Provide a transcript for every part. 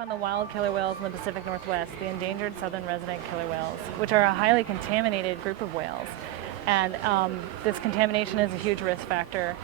on the wild killer whales in the Pacific Northwest, the endangered southern resident killer whales, which are a highly contaminated group of whales. And this contamination is a huge risk factor.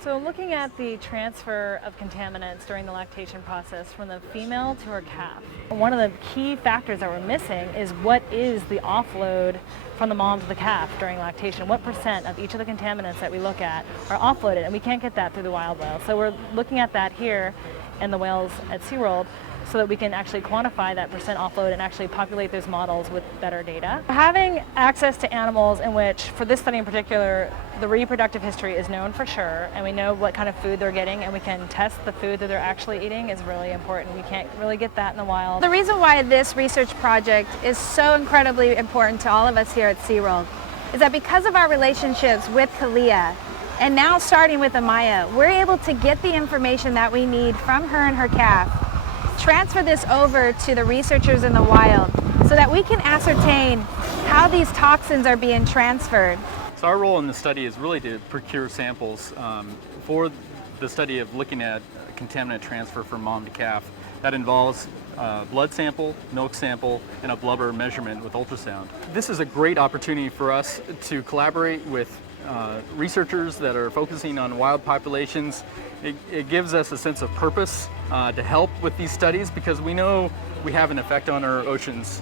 So looking at the transfer of contaminants during the lactation process from the female to her calf, one of the key factors that we're missing is what is the offload from the mom to the calf during lactation. What % of each of the contaminants that we look at are offloaded, and we can't get that through the wild whales. So we're looking at that here in the whales at SeaWorld so that we can actually quantify that % offload and actually populate those models with better data. Having access to animals in which, for this study in particular, the reproductive history is known for sure, and we know what kind of food they're getting, and we can test the food that they're actually eating is really important. We can't really get that in the wild. The reason why this research project is so incredibly important to all of us here at SeaWorld is that because of our relationships with Kalia, and now starting with Amaya, we're able to get the information that we need from her and her calf, transfer this over to the researchers in the wild so that we can ascertain how these toxins are being transferred. So our role in the study is really to procure samples for the study of looking at contaminant transfer from mom to calf. That involves a blood sample, milk sample, and a blubber measurement with ultrasound. This is a great opportunity for us to collaborate with researchers that are focusing on wild populations. It gives us a sense of purpose to help with these studies because we know we have an effect on our oceans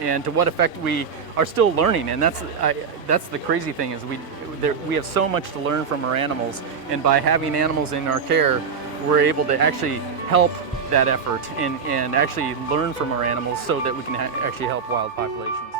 and to what effect we are still learning. And that's the crazy thing is we have so much to learn from our animals, and by having animals in our care, we're able to actually help that effort and actually learn from our animals so that we can actually help wild populations.